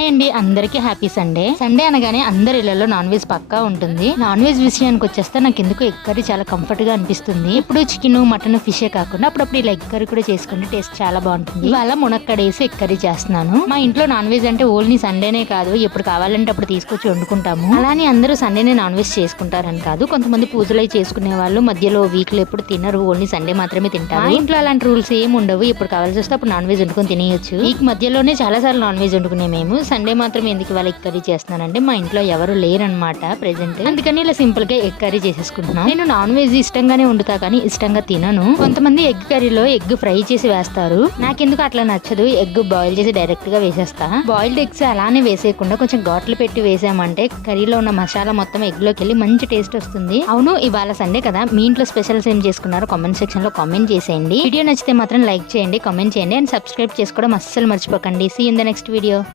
Hi అండి, అందరికీ happy Sunday. Sunday అనగానే అందరి ఇళ్లలో నాన్ వెజ్ పక్కా ఉంటుంది. నాన్ వెజ్ విషయానికి వచ్చేస్తే నాకు ఎందుకు ఎగ్ కర్రీ చాలా కంఫర్ట్ గా అనిపిస్తుంది. ఇప్పుడు చికెన్, మటన్, ఫిషే కాకుండా అప్పుడప్పుడు ఇలా ఎగ్ కర్రీ కూడా చేసుకుంటే టేస్ట్ చాలా బాగుంటుంది. ఇవాళ మునక్కడేసి ఎగ్ కర్రీ చేస్తున్నాను. మా ఇంట్లో నాన్ వెజ్ అంటే ఓన్లీ సండేనే కాదు, ఎప్పుడు కావాలంటే అప్పుడు తీసుకొచ్చి వండుకుంటాము. అలానే అందరూ సండేనే నాన్ వెజ్ చేసుకుంటారని కాదు, కొంతమంది పూజలు చేసుకునే వాళ్ళు మధ్యలో వీక్ లో ఎప్పుడు తినరు, ఓన్లీ సండే మాత్రమే తింటారు. మా ఇంట్లో అలాంటి రూల్స్ ఏమి ఉండవు, ఎప్పుడు కావాల్సి వస్తే అప్పుడు నాన్ వెజ్ వండుకొని తినేయొచ్చు. ఈ మధ్యలోనే చాలా సార్లు నాన్ వెజ్ వండుకునే మేము సండే మాత్రం ఎందుకు ఇవాళ ఎగ్ కర్రీ చేస్తున్నానంటే మా ఇంట్లో ఎవరు లేరనమాట ప్రెసెంట్, అందుకని ఇలా సింపుల్ గా ఎగ్ కర్రీ చేసేసుకుంటున్నాను. నేను నాన్ వెజ్ ఇష్టంగానే వండుతా కానీ ఇష్టంగా తినను. కొంతమంది ఎగ్ కర్రీలో ఎగ్ ఫ్రై చేసి వేస్తారు, నాకెందుకు అట్లా నచ్చదు. ఎగ్ బాయిల్ చేసి డైరెక్ట్ గా వేసేస్తా. బాయిల్డ్ ఎగ్స్ అలానే వేసేయకుండా కొంచెం ఘాట్లు పెట్టి వేసామంటే కర్రీలో ఉన్న మసాలా మొత్తం ఎగ్ లోకి వెళ్ళి మంచి టేస్ట్ వస్తుంది. అవును, ఇవాళ సండే కదా, మీ ఇంట్లో స్పెషల్స్ ఏం చేసుకున్నారో కామెంట్ సెక్షన్ లో కామెంట్ చేసేయండి. వీడియో నచ్చితే మాత్రం లైక్ చేయండి, కామెంట్ చేయండి అండ్ సబ్స్క్రైబ్ చేసుకోవడం అస్సలు మర్చిపోకండి. See in the next video.